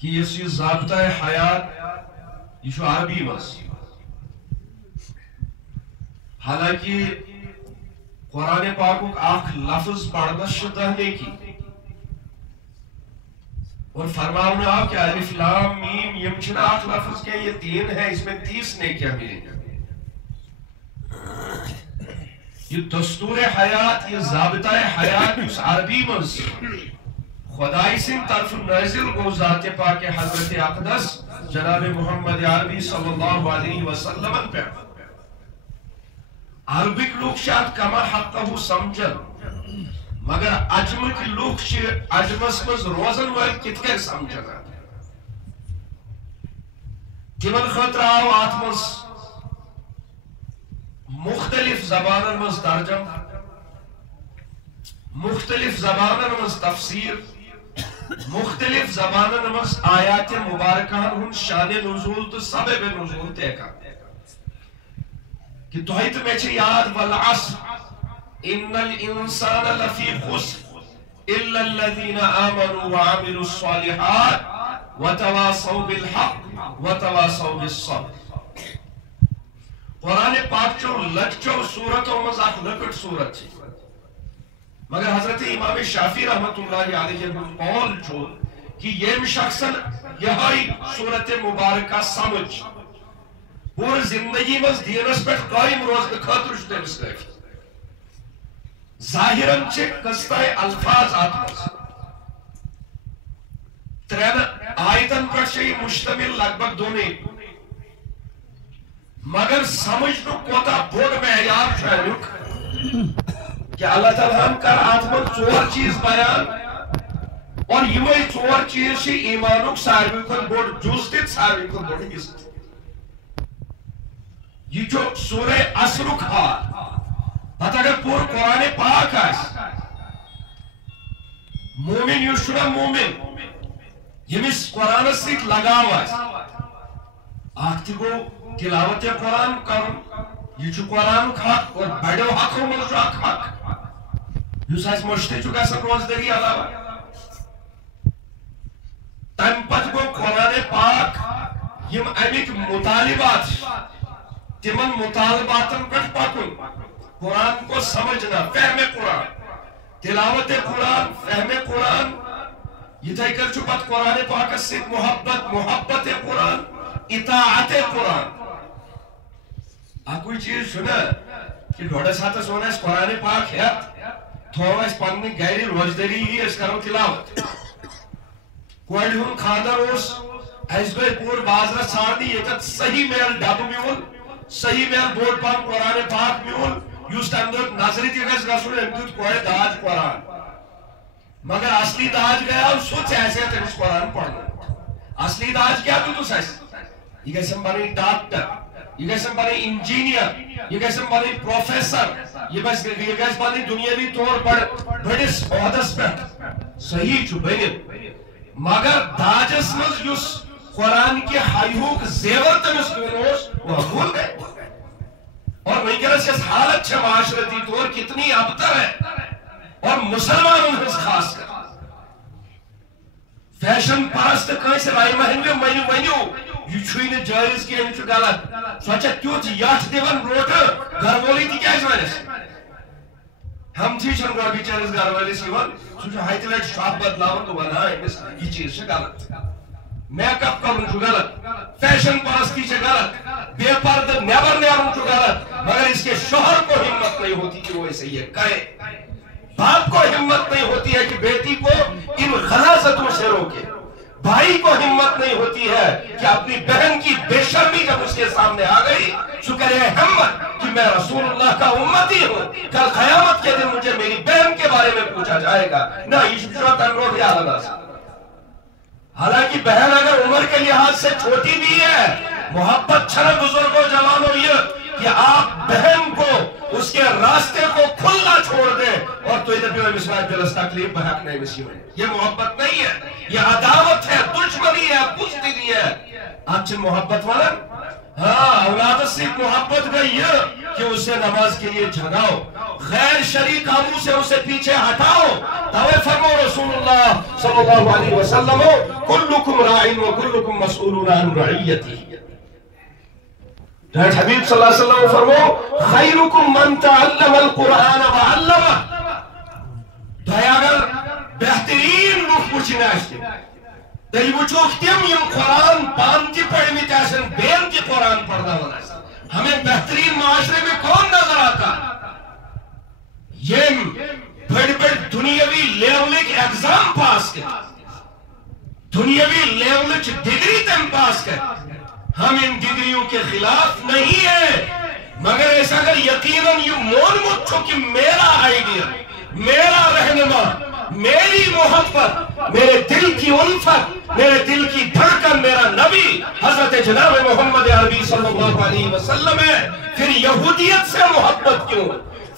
کہ یہ ضابطہ حیات یہ عربی مز حالانکہ قرآن پاک اخ لفظ پڑھنس دہنے کی اور فرماؤنا آپ کہ الف لام میم یہ چھنا اخ لفظ کے یہ 3 ہے اس میں 30 نیکیاں ملیں گے یہ دستور حیات یہ ضابطہ حیات اس عربی مز خدای سن طرف نازل گو ذات پاک حضرت اقدس جناب محمد عربی صلی اللہ علیہ وسلم پہ عربک لوگ شاید کما حقہ سمجھن مگر عجمک لوگ عجمس مز روزن وال کت کر سمجھنا تمن خطر آو آتمس مختلف زبانن مز ترجم مختلف زبانن مز تفسیر مختلف زبانن مز آیات مبارکہ ہن شان نزول تو سبب نزول دیکھا کہ تو ہی تو میں چھے یاد والعصر ان الانسان لفی خسر الا الذین آمنوا وعملوا الصالحات وتواصوا بالحق وتواصوا بالصبر قرآن پاک چو لچو سورتوں مزاق لکٹ سورت چی مگر حضرت امام شافی رحمت اللہ علیہ قول چھو کہ یہ شخصا یہائی سورت مبارکہ سمجھ پور زندگی مز دینس پر قائم روز خاطر شدہ مسکر ظاہراً چھے قصہ الفاظ آتمز ترین آیتن پر چھے مشتمل لگ بھگ دونے مگر سمجھ نو کوتا بھوڑ معیار شاہدک کہ اللہ تعالیٰ ہم کر آتمن 4 چیز بیان اور یہ 4 چیز چھے ایمانک ساروی کن بوڑ جوزدت ساروی کن بوڑ حصت یہ جو سورہ عصرک حال پتہ اگر پور قرآن پاک آس مومن یشنا مومن یمس قرآن سیت لگاو آس آختی کو تلاوت قرآن کرن یہ جو قرآن حق اور بڑے حق ہو ملچو حق یوس آس مشتے چکا سن روزدگی علاوہ تم پت کو قرآن پاک یم امیک مطالبات تمن مطالباتن پر پاکن قرآن کو سمجھنا فہم قرآن تلاوت قرآن فہم قرآن یہ تھا کر چپت قرآن پاک سے محبت قرآن اطاعت قرآن آپ کوئی چیز سنا کہ ڈوڑے ساتھ سونا اس قرآن پاک ہے تھوڑا اس پانی گہری روزدری ہی اس کرو تلاوت کوئی ہم خاندر اس ایسے پور بازرہ ساڑی یہ تک صحیح میل ڈابو میول صحیح میل بورڈ پاک قرآن پاک میول یوست اندر نظری تیگز گسول اندر کوئی داج قرآن مگر اصلی داج گیا اور سوچ ایسے ہے تیس قرآن پڑھنا اصلی داج کیا تو سیس یہ کیسے بنے ڈاکٹر یہ کیسے بنے انجینئر یہ کیسے بنے پروفیسر یہ کیسے بنے دنیاوی طور پر بڑس عہدس پر صحیح چھو بگن مگر داجس مز یوس قرآن کے حیوک زیور تنس دونوس وہ بھول گئے اور وینکرس اس حالت چھے معاشرتی طور کتنی ابتر ہے اور مسلمان انہیں خاص کر فیشن پرست کیسے رائی مہنگو مینیو یہ چھوئی نے جائز کیا انچو غلط سوچا کیوں تھی یاٹ دیون روٹ گھر بولی تھی کیا اس وجہ سے ہم تھی چھن گوڑ بیچارس گھر والی سیون سوچا ہائی تلیٹ شاپ بدلاؤں تو بنا یہ چیز سے غلط میک اپ کرن چھو غلط فیشن پرستی چھے غلط بے پرد نیبر نیارن چھو غلط مگر اس کے شوہر کو ہمت نہیں ہوتی کہ وہ اسے یہ کہے باپ کو ہمت نہیں ہوتی ہے کہ بیٹی کو ان غلاظتوں سے روکے بھائی کو ہمت نہیں ہوتی ہے کہ اپنی بہن کی بے شرمی جب اس کے سامنے آ گئی شکر ہے ہمت کہ میں رسول اللہ کا امتی ہوں کل قیامت کے دن مجھے میری بہن کے بارے میں پوچھا جائے گا نہ عشق انروٹ یا اللہ حالانکہ بہن اگر عمر کے لحاظ سے چھوٹی بھی ہے محبت چھنا بزرگوں جوانوں یہ کہ آپ بہن کو اس کے راستے کو کھلا چھوڑ دیں اور تو ادھر بھی میں مسئلہ دلس تکلیف بحق نہیں مسیح ہوئے یہ محبت نہیں ہے یہ عداوت ہے دشمنی ہے بزدلی ہے آپ چھن محبت والا ہاں اولاد سے محبت گئی کہ اسے نماز کے لیے جگاؤ، غیر شرعی کاموں سے اسے پیچھے ہٹاؤ۔ توے فرمو رسول اللہ صلی اللہ علیہ وسلم کلکم راعٍ وکلکم مسئولون عن رعیتہ۔ حبیب صلی اللہ علیہ وسلم فرمو خیرکم من تعلم القرآن وعلمہ۔ تو اگر بہترین لوگ وچھن آسن تیل وچھوک تم یم قرآن پان تی پڑھمت آسن بین تی قرآن پڑھنا آسن، ہمیں بہترین معاشرے میں کون نظر آتا؟ یم بڑی بڑی دنیاوی لیولک ایگزام پاس کر، دنیاوی لیولک ڈگری تم پاس کر۔ ہم ان ڈگریوں کے خلاف نہیں ہیں، مگر ایسا اگر یقیناً یہ مون مت چھو کہ میرا آئیڈیا، میرا رہنما، میری محبت، میرے دل کی الفت، میرے دل کی دھڑکن میرا نبی حضرت جناب محمد عربی صلی اللہ علیہ وسلم ہے، پھر یہودیت سے محبت کیوں،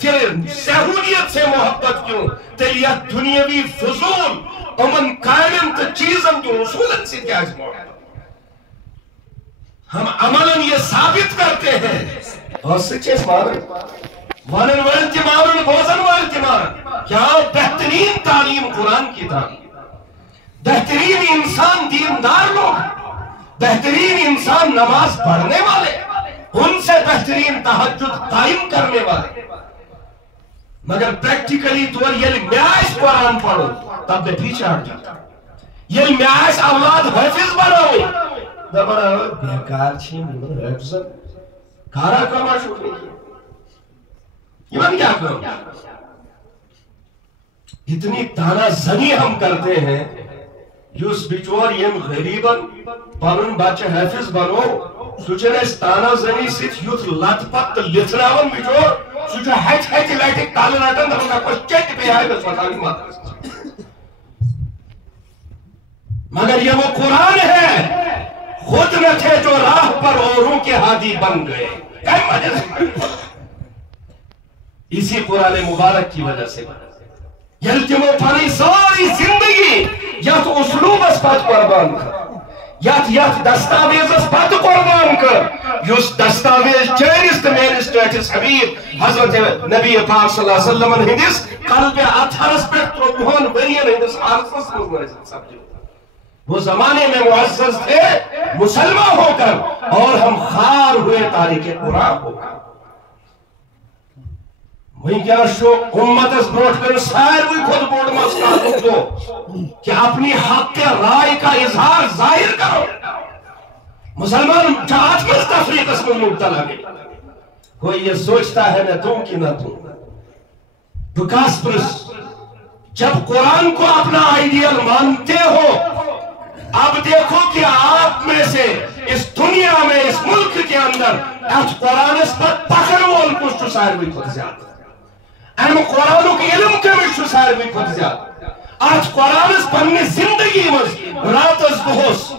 پھر سہولیت سے محبت کیوں؟ تیلیہ دنیاوی فضول امن قائم تو چیزن کی رسولت سے کیا اس محبت؟ ہم عملاً یہ ثابت کرتے ہیں اور سچے مانن والتی مانن بوزن والتی مانن کیا بہترین تعلیم قرآن کی تعلیم، بہترین انسان دیندار لوگ، بہترین انسان نماز پڑھنے والے، ان سے بہترین تہجد قائم کرنے والے، مگر پریکٹیکلی طور یہ میاس قرآن پڑھو تب میں پیچھے ہٹ جاتا، یہ میاس اولاد حفظ بناؤ دبنا بیکار چھیں حفظ کارا کما شکری یہ من کیا کرو؟ اتنی تانا زنی ہم کرتے ہیں یوس بچور یم غریباً پانن بچہ حفظ بنو سوچن اس تانا زنی سیت یوت لات پت لتراون بچور سوچن ہیچ لائٹی تالن آٹن دبنا کچھ چیٹ پہ آئے بس وطانی ماتر مگر یہ وہ قرآن ہے خود نہ تھے جو راہ پر اوروں کے ہادی بن گئے، اسی قرآن مبارک کی وجہ سے یلتمو پھانی ساری زندگی یا تو اسلوب اس پات قربان کر یا دستاویز اس پات قربان کر یوس دستاویز چینست مینست ایٹس حبیب حضرت نبی پاک صلی اللہ علیہ وسلم ہندس قلب اتھرس پر تروہن ورین ہندس آرسس مزنائزن سب جو وہ زمانے میں معزز تھے مسلمان ہو کر اور ہم خار ہوئے تاریخ قرآن ہو کر وہی کیا شو امت اس بروٹ کر سائر ہوئی خود بورڈ مسکا دو کہ اپنی حق کے رائے کا اظہار ظاہر کرو۔ مسلمان جہاز میں تفریق اس میں مبتلا گئی، کوئی یہ سوچتا ہے نہ تم کی نہ تم بکاس پرس جب قرآن کو اپنا آئیڈیل مانتے ہو اب دیکھو کہ آپ میں سے اس دنیا میں اس ملک کے اندر ایت قرآن اس پر پکر وول کچھ سائر بھی خود زیادہ ایم قرآنوں کے علم کے مشو سائر بھی خود زیادہ آج قرآن اس پنی زندگی مز رات اس بہوس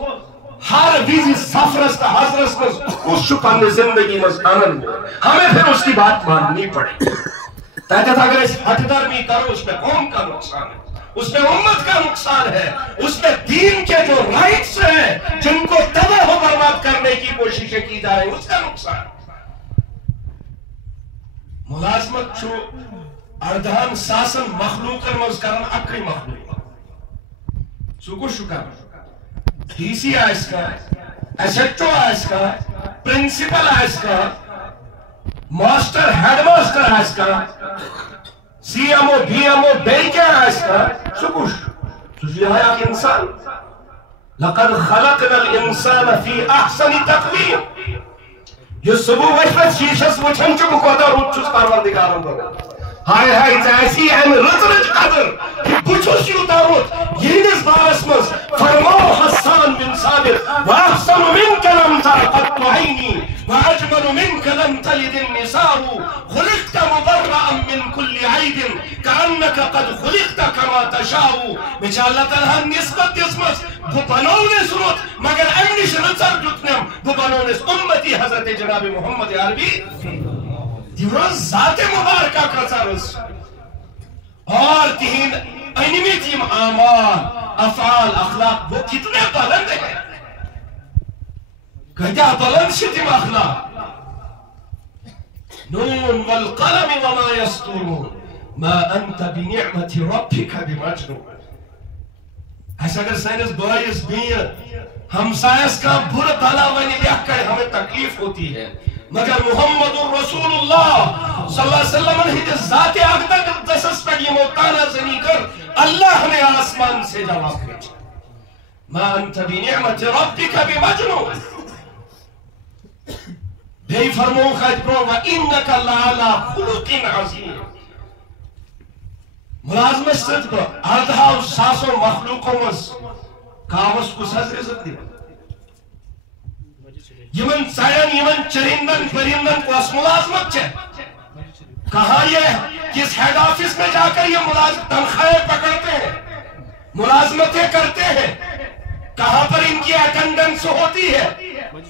ہر ویزی سفرست حضرست مز اس شو پنی زندگی مز آنن ہمیں پھر اس کی بات ماننی پڑے تاکہ اگر اس ہٹدر بھی کرو اس میں قوم کا نقصان ہے، اس میں امت کا نقصان ہے، اس میں دین کے جو رائٹس ہیں جن کو تباہ و برباد کرنے کی کوششیں کی جا رہی اس کا نقصان۔ ملازمت چھو اردہان ساسن مخلوق کرمز کرن اکری مخلوق سوکو شکر ڈی سی آئیس کا ایس ایچ او آئیس کا پرنسپل آئیس کا ماسٹر ہیڈ ماسٹر آئیس کا C M O B M O بیکر آئیس کا سکوش تجھے آیا کہ انسان لقد خلقنا الانسان فی احسن تقویم یہ صبح وشفت شیشس وچھن چو بکودا روچ چوز پروردگاروں پر ہائے ہائے ایسی اہم رزرج قدر کہ بچھوس یوں داروت یہ نس بارس مز فرمو حسان بن ثابت وَأَحْسَنُ مِنْكَ لَمْ تَرْقَتْ عَيْنِي وَأَجْمَلُ مِنْكَ لَمْ تَلِدِ النِّسَاءُ خُلِقْتَ مُبَرَّأً مِنْ كُلِّ عَيْبٍ كَأَنَّكَ قَدْ خُلِقْتَ كَمَا تَشَاءُ بچہ اللہ تعالیٰ نسبت اسمس وہ بنونے سنت مگر امنش رزر جتنم وہ بنونے امتی حضرت جناب محمد عربی دیوران ذات مبارکہ کا سرس اور تین انمی تیم اعمال افعال اخلاق وہ کتنے بلند ہیں کجا بلند شتیم اخلاق. نون والقلم وما يسطرون ما انت بنعمت ربك بمجنون. ایسا اگر سینس بائیس بین ہمسائس کا برا بلا ونی دیکھ کر ہمیں تکلیف ہوتی ہے، مگر محمد رسول اللہ صلی اللہ علیہ وسلم نے ذات اقدس پر یہ موتانا زنی کر اللہ نے آسمان سے جواب بھیجا. ما انت بنعمت ربك بمجنون. بے فرمون خواہد برو وَإِنَّكَ لَعَلَىٰ خُلُقٍ عَظِيمٍ. ملازمت ست کو اردہاو ساسو مخلوقوں مز کاوس کو سز رزق دی یمن سائن یمن چرندن پرندن کو اس ملازمت چھے. کہاں یہ کس ہیڈ آفس میں جا کر یہ ملازم تنخواہیں پکڑتے ہیں، ملازمتیں کرتے ہیں، کہاں پر ان کی اٹینڈنس ہوتی ہے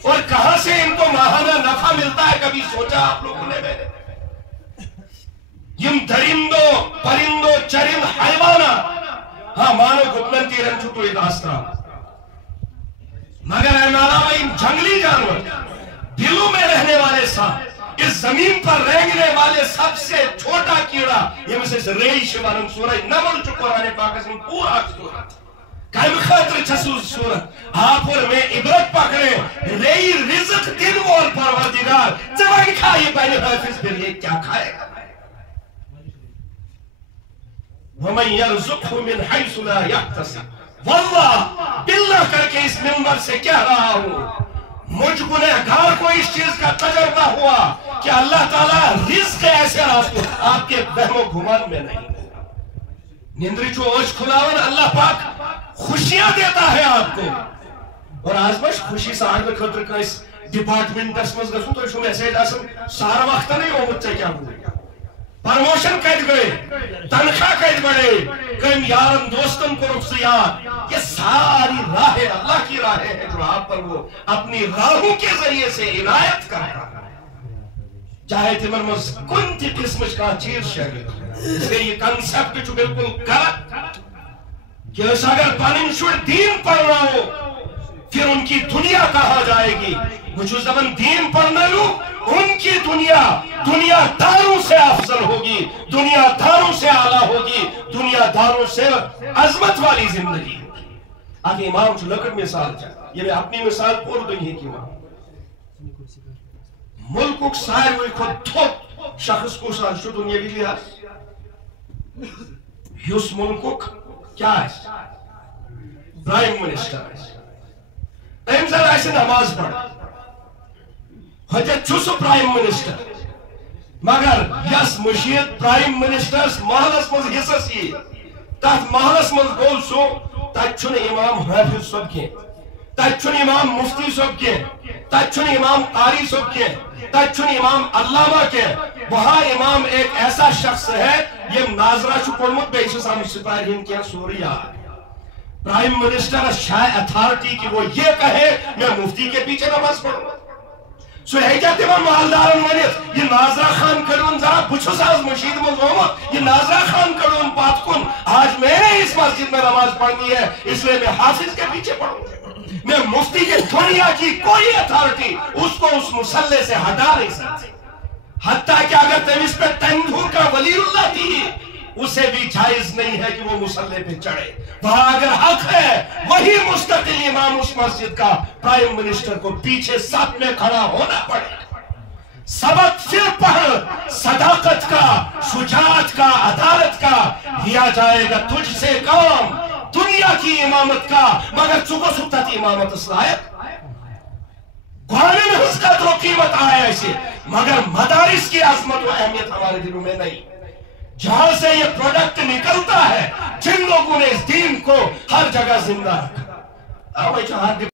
اور کہاں سے ان کو ماہانہ نفع ملتا ہے، کبھی سوچا آپ لوگوں نے؟ میں یم درندو پرندو چرند حیوانا ہاں مانو گپنن تیرن چھتو اداستا، مگر اے علاوہ ان جنگلی جانور دلوں میں رہنے والے ساتھ اس زمین پر رہنے والے سب سے چھوٹا کیڑا یہ میں سے ریش وانم سورہ نمل جو قرآن پاک سے پورا سورت قائم خاطر چسوز سورت آپ اور میں عبرت پکڑے ری رزق دن وال پروردگار چوان کھائی پہنے حافظ پھر یہ کیا کھائے گا. وَمَنْ يَرْزُقْهُ مِنْ حَيْثُ لَا يَحْتَسِبُ. واللہ باللہ کر کے اس منبر سے کہہ رہا ہوں مجھ گنہگار کو اس چیز کا تجربہ ہوا کہ اللہ تعالیٰ رزق ایسے راستوں آپ کے وہم و گمان میں نہیں. نندری چو اوش کھلاون اللہ پاک خوشیاں دیتا ہے آپ کو. اور آزمش خوشی ساہر میں خطر کا اس ڈپارٹمنٹ دس مز گسوں تو شو میسیج آسن سارا وقت نہیں ہو مجھ سے کیا ہوئے، پرموشن قید گئے، تنخواہ قید بڑھے، کم یارم دوستن کو رخصیات. یہ ساری راہیں اللہ کی راہیں ہیں جو آپ پر وہ اپنی راہوں کے ذریعے سے عنایت کرتا ہے. چاہے تمر مز کنتی قسمش کا چیز شاگرد اس لیے یہ کنسپٹ جو بالکل غلط کہ اس اگر پانن شوڑ دین پڑھنا ہو پھر ان کی دنیا کہا جائے گی. مجھو زمن دین پڑھنا لوں ان کی دنیا داروں سے افضل ہوگی، دنیا داروں سے اعلیٰ ہوگی، دنیا داروں سے عظمت والی زندگی ہوگی. آگے امام جو لکڑ مثال چاہتا یہ میں اپنی مثال پور دنیا کی امام ملک سائر ہوئی خود تھوک شخص کو سال شو دنیا بھی لیا یس ملک کیا ہے پرائم منسٹر ہے امزر ایسے نماز پڑھا حجت چھو پرائم منسٹر مگر یس مشید پرائم منسٹرز محلس مز حصص یہ تحت محلس مز گول سو تحت چھن امام حافظ صاحب کے تحت چھن امام مفتی صاحب کے تحت چھن امام قاری صاحب کے تحت چھن امام علامہ کے. وہاں امام ایک ایسا شخص ہے یہ ناظرہ چھو پڑھمت بے اسے سامنے سپاہر ہند کیا سوریا پرائم منسٹر شاہ اتھارٹی کی وہ یہ کہے میں مفتی کے پیچھے نماز پڑھوں. سو ہے کیا تمام محلدارن ونیت یہ ناظرہ خان کڑون ذرا بچھو ساز مشید مزومت یہ ناظرہ خان کڑون پات کن آج میں نے اس مسجد میں نماز پڑھنی ہے اس لئے میں حافظ کے پیچھے پڑھوں گا. میں مفتی کے دنیا کی کوئی اتھارٹی اس کو اس مسلح سے ہٹا نہیں سکتی. حتیٰ کہ اگر تم اس پہ تندور کا ولی اللہ تھی اسے بھی جائز نہیں ہے کہ وہ مسلح پہ چڑھے. وہاں اگر حق ہے وہی مستقل امام اس مسجد کا پرائم منسٹر کو پیچھے ساتھ میں کھڑا ہونا پڑے. سبق پھر پڑھ صداقت کا، شجاعت کا، عدالت کا لیا جائے گا تجھ سے کام دنیا کی امامت کا مگر چکو سکتا تھی امامت اسلائق قرآن میں اس کا تو قیمت آیا ایسے مگر مدارس کی عظمت و اہمیت ہمارے دلوں میں نہیں. جہاں سے یہ پروڈکٹ نکلتا ہے جن لوگوں نے اس دین کو ہر جگہ زندہ رکھا.